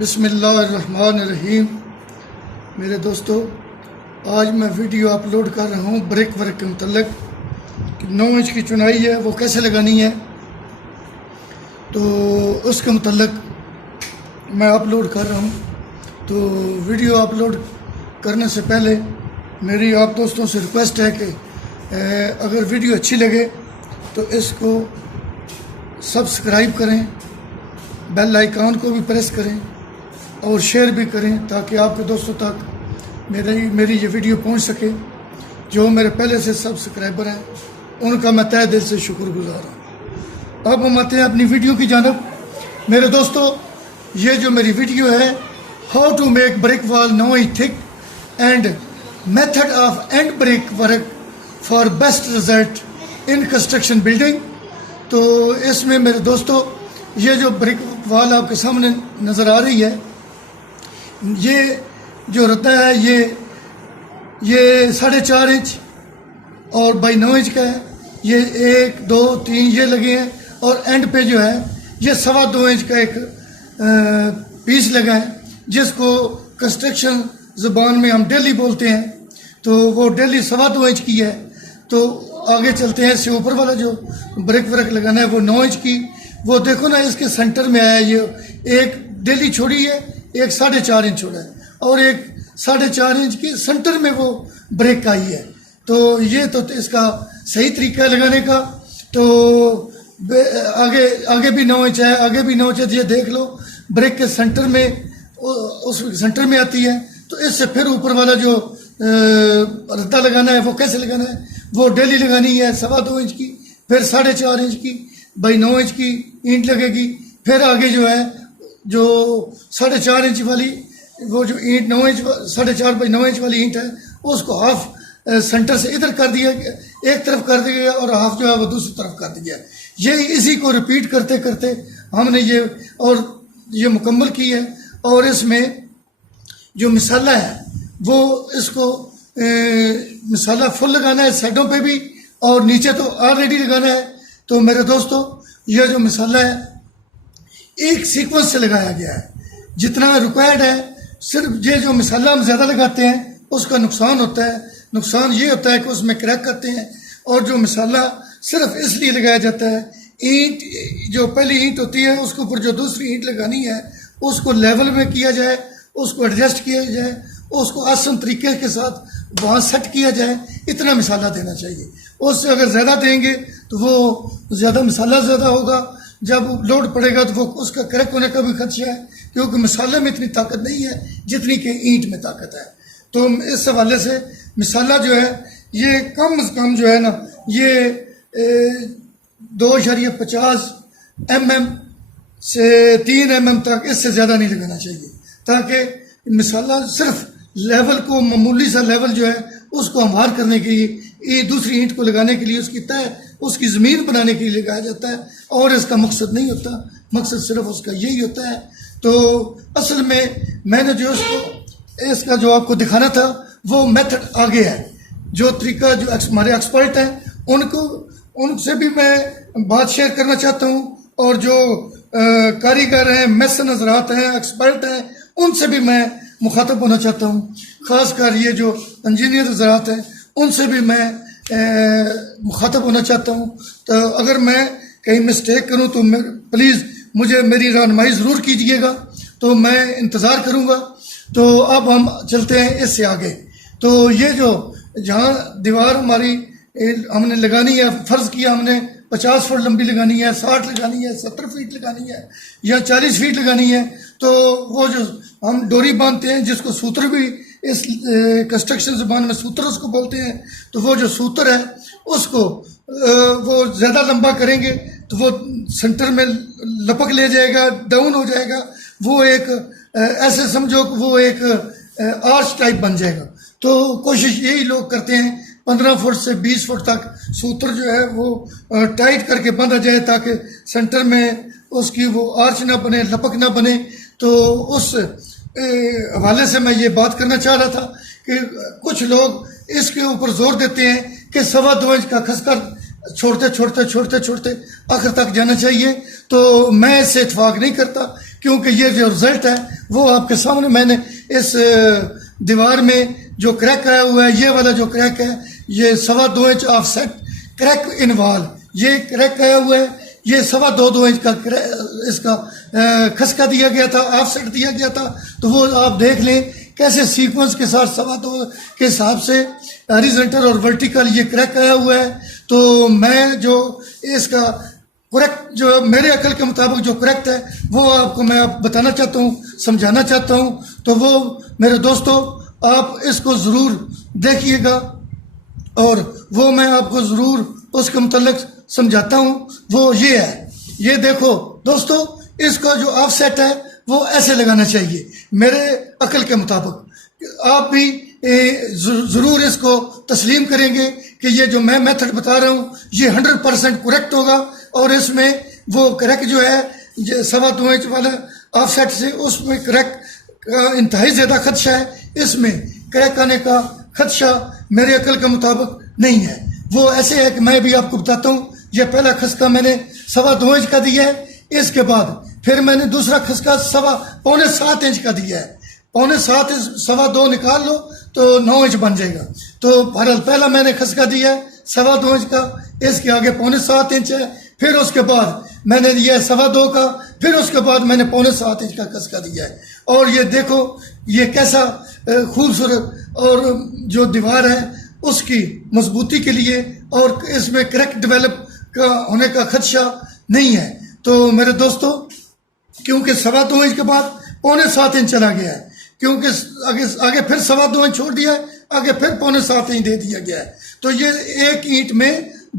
بسم اللہ الرحمن الرحیم۔ میرے دوستو، آج میں ویڈیو اپلوڈ کر رہا ہوں بریک ورک کے متعلق کہ 9 انچ کی چنائی ہے وہ کیسے لگانی ہے، تو اس کے متعلق میں اپلوڈ کر رہا ہوں۔ تو ویڈیو اپلوڈ کرنے سے پہلے میری آپ دوستوں سے ریکویسٹ ہے کہ اگر ویڈیو اچھی لگے تو اس کو سبسکرائب کریں، بیل آئیکن کو بھی پریس کریں اور شیئر بھی کریں تاکہ آپ کے دوستوں تک میری یہ ویڈیو پہنچ سکے۔ جو میرے پہلے سے سبسکرائبر ہیں ان کا میں تہہ دل سے شکر گزار ہوں۔ اب ہم آتے ہیں اپنی ویڈیو کی جانب۔ میرے دوستو، یہ جو میری ویڈیو ہے ہاؤ ٹو میک بریک وال 9 inch thick and method of and break work for best result in construction building, تو اس میں میرے دوستو یہ جو بریک وال آپ کے سامنے نظر آ رہی ہے، یہ جو رہتا ہے یہ 4.5 انچ اور بائی 9 انچ کا ہے۔ یہ 1 2 3 یہ لگے ہیں اور اینڈ پہ جو ہے یہ 2.25 انچ کا ایک پیس لگا ہے جس کو کنسٹرکشن زبان میں ہم ڈیلی بولتے ہیں، تو وہ ڈیلی 2.25 انچ کی ہے۔ تو آگے چلتے ہیں، اس سے اوپر والا جو بریک ورک لگانا ہے وہ 9 انچ کی، وہ دیکھو نا اس کے سینٹر میں آیا، یہ ایک ڈیلی چھوڑی ہے، ایک 4.5 انچ چھوڑا ہے اور ایک 4.5 انچ کی سینٹر میں وہ بریک آئی ہے۔ تو یہ تو اس کا صحیح طریقہ ہے لگانے کا۔ تو آگے بھی 9 انچ ہے، آگے بھی 9 انچ ہے، یہ دیکھ لو بریک کے سینٹر میں، اس سینٹر میں آتی ہے۔ تو اس سے پھر اوپر والا جو رتا لگانا ہے وہ کیسے لگانا ہے، وہ ڈیلی لگانی ہے 2.25 انچ کی، پھر 4.5 انچ کی بائی 9 انچ کی اینٹ لگے گی، پھر آگے جو ہے جو 4.5 انچ والی وہ جو اینٹ 9 انچ 4.5 بائی 9 انچ والی اینٹ ہے اس کو ہاف سینٹر سے ادھر کر دیا، ایک طرف کر دیا گیا اور ہاف جو ہے وہ دوسری طرف کر دیا۔ یہ اسی کو ریپیٹ کرتے کرتے ہم نے یہ مکمل کی ہے۔ اور اس میں جو مسالہ ہے وہ اس کو مسالہ فل لگانا ہے سائڈوں پہ بھی اور نیچے تو آلریڈی لگانا ہے۔ تو میرے دوستو، یہ جو مسالہ ہے ایک سیکوینس سے لگایا گیا ہے، جتنا ریکوائرڈ ہے۔ صرف یہ جو مسالہ ہم زیادہ لگاتے ہیں اس کا نقصان ہوتا ہے، نقصان یہ ہوتا ہے کہ اس میں کریک کرتے ہیں، اور جو مسالہ صرف اس لیے لگایا جاتا ہے، اینٹ جو پہلی اینٹ ہوتی ہے اس کے اوپر جو دوسری اینٹ لگانی ہے اس کو لیول میں کیا جائے، اس کو ایڈجسٹ کیا جائے، اس کو آسان طریقے کے ساتھ وہاں سیٹ کیا جائے، اتنا مسالہ دینا چاہیے۔ اس سے اگر زیادہ دیں گے تو وہ زیادہ مسالہ زیادہ ہوگا، جب لوڈ پڑے گا تو وہ اس کا کریک ہونے کا بھی خدشہ ہے، کیونکہ مسالے میں اتنی طاقت نہیں ہے جتنی کہ اینٹ میں طاقت ہے۔ تو اس حوالے سے مسالہ جو ہے یہ کم از کم جو ہے نا یہ 2.50 mm سے 3 mm تک، اس سے زیادہ نہیں لگانا چاہیے، تاکہ مسالہ صرف لیول کو، معمولی سا لیول جو ہے اس کو ہموار کرنے کے لیے، دوسری اینٹ کو لگانے کے لیے، اس کی تہ، اس کی زمین بنانے کے لیے لگایا جاتا ہے، اور اس کا مقصد نہیں ہوتا، مقصد صرف اس کا یہی ہوتا ہے۔ تو اصل میں نے جو اس کا جو آپ کو دکھانا تھا وہ میتھڈ آگے ہے، جو طریقہ جو ہمارے ایکسپرٹ ہیں ان سے بھی میں بات شیئر کرنا چاہتا ہوں، اور جو کاریگر ہیں، میسن حضرات ہیں، ایکسپرٹ ہیں، ان سے بھی میں مخاطب ہونا چاہتا ہوں، خاص کر یہ جو انجینئر حضرات ہیں ان سے بھی میں مخاطب ہونا چاہتا ہوں۔ تو اگر میں کہیں مسٹیک کروں تو پلیز مجھے میری رہنمائی ضرور کیجیے گا، تو میں انتظار کروں گا۔ تو اب ہم چلتے ہیں اس سے آگے۔ تو یہ جو جہاں دیوار ہماری ہم نے لگانی ہے، فرض کیا ہم نے 50 فٹ لمبی لگانی ہے، 60 لگانی ہے، 70 فیٹ لگانی ہے یا 40 فیٹ لگانی ہے، تو وہ جو ہم ڈوری باندھتے ہیں جس کو سوتر بھی اس کنسٹرکشن زبان میں سوتر اس کو بولتے ہیں، تو وہ جو سوتر ہے اس کو وہ زیادہ لمبا کریں گے تو وہ سینٹر میں لپک لے جائے گا، ڈاؤن ہو جائے گا، وہ ایک ایسے سمجھو کہ وہ ایک آرچ ٹائپ بن جائے گا۔ تو کوشش یہی لوگ کرتے ہیں 15 فٹ سے 20 فٹ تک سوتر جو ہے وہ ٹائٹ کر کے باندھا جائے تاکہ سینٹر میں اس کی وہ آرچ نہ بنے، لپک نہ بنے۔ تو اس حوالے سے میں یہ بات کرنا چاہ رہا تھا کہ کچھ لوگ اس کے اوپر زور دیتے ہیں کہ 2.25 انچ کا کھس کر چھوڑتے آخر تک جانا چاہیے، تو میں اس سے اتفاق نہیں کرتا، کیونکہ یہ جو رزلٹ ہے وہ آپ کے سامنے میں نے اس دیوار میں جو کریک آیا ہوا ہے، یہ والا جو کریک ہے یہ 2.25 انچ آف سیٹ کریک ان وال، یہ کریک آیا ہوا ہے، یہ 2.25 انچ کا اس کا کھسکا دیا گیا تھا، آف سیٹ دیا گیا تھا. تو وہ آپ دیکھ لیں کیسے سیکوینس کے ساتھ 2.25 کے حساب سے ہاریزنٹل اور ورٹیکل یہ کریک آیا ہوا ہے. تو میں جو اس کا کریکٹ جو میرے عقل کے مطابق جو کریکٹ ہے وہ آپ کو میں بتانا چاہتا ہوں، سمجھانا چاہتا ہوں. تو وہ میرے دوستو آپ اس کو ضرور دیکھیے گا اور وہ میں آپ کو ضرور اس کے متعلق سمجھاتا ہوں. وہ یہ ہے، یہ دیکھو دوستو، اس کا جو آف سیٹ ہے وہ ایسے لگانا چاہیے میرے عقل کے مطابق. آپ بھی ضرور اس کو تسلیم کریں گے کہ یہ جو میں میتھڈ بتا رہا ہوں یہ 100% کریکٹ ہوگا، اور اس میں وہ کریک جو ہے 2.25 انچ والا آف سیٹ سے اس میں کریک کا انتہائی زیادہ خدشہ ہے. اس میں کریک آنے کا خدشہ میرے عقل کے مطابق نہیں ہے. وہ ایسے ہے کہ میں بھی آپ کو بتاتا ہوں. یہ پہلا خسکا میں نے 2.25 انچ کا دیا ہے، اس کے بعد پھر میں نے دوسرا خسکا 6.75 انچ کا دیا ہے. 6.75 2.25 نکال لو تو 9 انچ بن جائے گا. تو بہرحال پہلا میں نے خسکا دیا ہے 2.25 انچ کا، اس کے آگے 6.75 انچ ہے، پھر اس کے بعد میں نے دیا ہے 2.25 کا، پھر اس کے بعد میں نے 6.75 انچ کا خسکا دیا ہے. اور یہ دیکھو یہ کیسا خوبصورت اور جو دیوار ہے اس کی مضبوطی کے لیے، اور اس میں کریک ڈیولپ کا ہونے کا خدشہ نہیں ہے. تو میرے دوستو کیونکہ 2.25 انچ کے بعد 6.75 انچ چلا گیا ہے، کیونکہ آگے پھر 2.25 انچ چھوڑ دیا ہے، آگے پھر 6.75 انچ دے دیا گیا ہے. تو یہ ایک اینٹ میں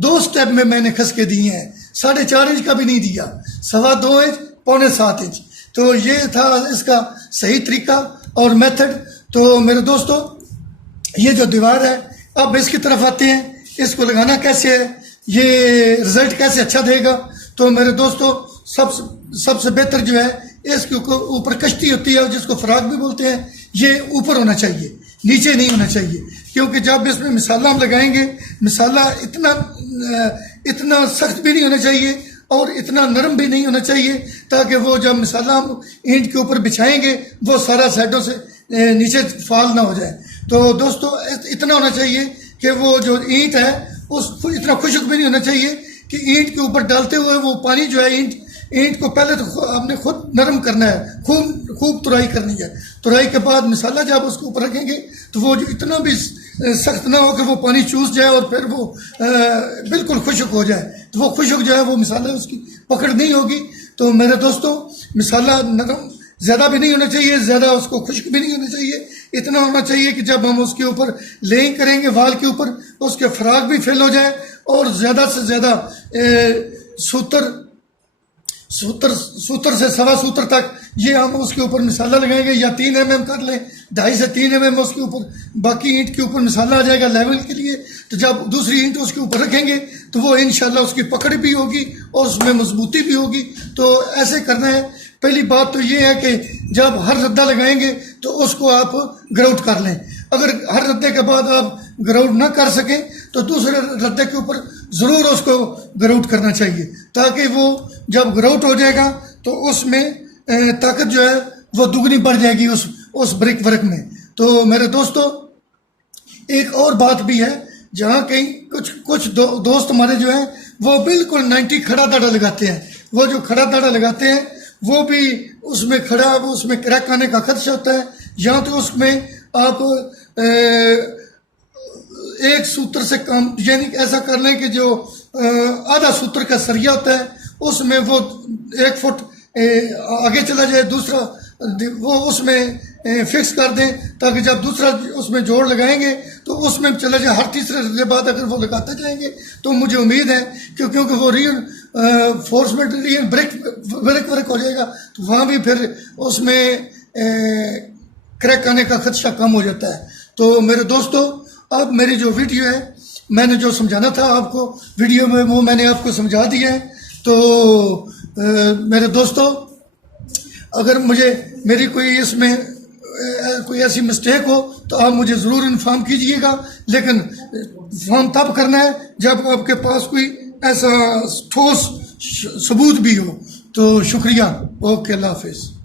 2 سٹیپ میں نے خسکے دیے ہیں، 4.5 انچ کا بھی نہیں دیا، 2.25 انچ 6.75 انچ. تو یہ تھا اس کا صحیح طریقہ اور میتھڈ. تو میرے دوستو یہ جو دیوار ہے اب اس کی طرف آتے ہیں، اس کو لگانا کیسے ہے، یہ رزلٹ کیسے اچھا دے گا. تو میرے دوستو سب سے بہتر جو ہے اس کے اوپر کشتی ہوتی ہے جس کو فراغ بھی بولتے ہیں، یہ اوپر ہونا چاہیے، نیچے نہیں ہونا چاہیے. کیونکہ جب اس میں مسالہ ہم لگائیں گے، مسالہ اتنا سخت بھی نہیں ہونا چاہیے اور اتنا نرم بھی نہیں ہونا چاہیے، تاکہ وہ جب مسالہ ہم اینٹ کے اوپر بچھائیں گے وہ سارا سائڈوں سے نیچے فال نہ ہو جائے. تو دوستو اتنا ہونا چاہیے کہ وہ جو اینٹ ہے اتنا خشک بھی نہیں ہونا چاہیے کہ اینٹ کے اوپر ڈالتے ہوئے وہ پانی جو ہے اینٹ کو پہلے تو آپ نے خود نرم کرنا ہے، خوب ترائی کرنی ہے. ترائی کے بعد مسالہ جب اس کے اوپر رکھیں گے تو وہ جو اتنا بھی سخت نہ ہو کہ وہ پانی چوس جائے اور پھر وہ بالکل خشک ہو جائے. تو وہ خشک جو ہے وہ مسالہ اس کی پکڑ نہیں ہوگی. تو میرے دوستو مسالہ نرم زیادہ بھی نہیں ہونا چاہیے، زیادہ اس کو خشک بھی نہیں ہونا چاہیے. اتنا ہونا چاہیے کہ جب ہم اس کے اوپر لیئنگ کریں گے وال کے اوپر اس کے فراغ بھی فل ہو جائے، اور زیادہ سے زیادہ سوتر سے 1.25 سوتر تک یہ ہم اس کے اوپر مسالہ لگائیں گے، یا 3 mm کر لیں، 2.5 سے 3 mm اس کے اوپر، باقی اینٹ کے اوپر مسالہ آ جائے گا لیول کے لیے. تو جب دوسری اینٹ اس کے اوپر رکھیں گے تو وہ انشاءاللہ اس کی پکڑ بھی ہوگی اور اس میں مضبوطی بھی ہوگی. تو ایسے کرنا ہے. پہلی بات تو یہ ہے کہ جب ہر ردہ لگائیں گے تو اس کو آپ گراؤٹ کر لیں. اگر ہر ردے کے بعد آپ گراؤٹ نہ کر سکیں تو دوسرے ردے کے اوپر ضرور اس کو گراؤٹ کرنا چاہیے، تاکہ وہ جب گراؤٹ ہو جائے گا تو اس میں طاقت جو ہے وہ دگنی بڑھ جائے گی اس بریک ورک میں. تو میرے دوستو ایک اور بات بھی ہے، جہاں کہیں کچھ دوست ہمارے جو ہیں وہ بالکل 90 کھڑا داڑا لگاتے ہیں. وہ جو کھڑا داڑا لگاتے ہیں وہ بھی اس میں کریک آنے کا خدشہ ہوتا ہے. یا تو اس میں آپ ایک سوتر سے کم، یعنی ایسا کر لیں کہ جو آدھا سوتر کا سریا ہوتا ہے اس میں وہ 1 فٹ آگے چلا جائے، دوسرا وہ اس میں فکس کر دیں، تاکہ جب دوسرا اس میں جوڑ لگائیں گے تو اس میں چلا جائے. ہر تیسرے کے بعد اگر وہ لگاتے جائیں گے تو مجھے امید ہے کیونکہ وہ فورسمنٹ بریک ورک ہو جائے گا، تو وہاں بھی پھر اس میں کریک آنے کا خدشہ کم ہو جاتا ہے. تو میرے دوستو اب میری جو ویڈیو ہے میں نے جو سمجھانا تھا آپ کو ویڈیو میں وہ میں نے آپ کو سمجھا دیا ہے. تو میرے دوستو اگر میری کوئی اس میں کوئی ایسی مسٹیک ہو تو آپ مجھے ضرور انفارم کیجئے گا، لیکن انفارم تب کرنا ہے جب آپ کے پاس کوئی ایسا ٹھوس ثبوت بھی ہو. تو شکریہ. اوکے, اللہ حافظ.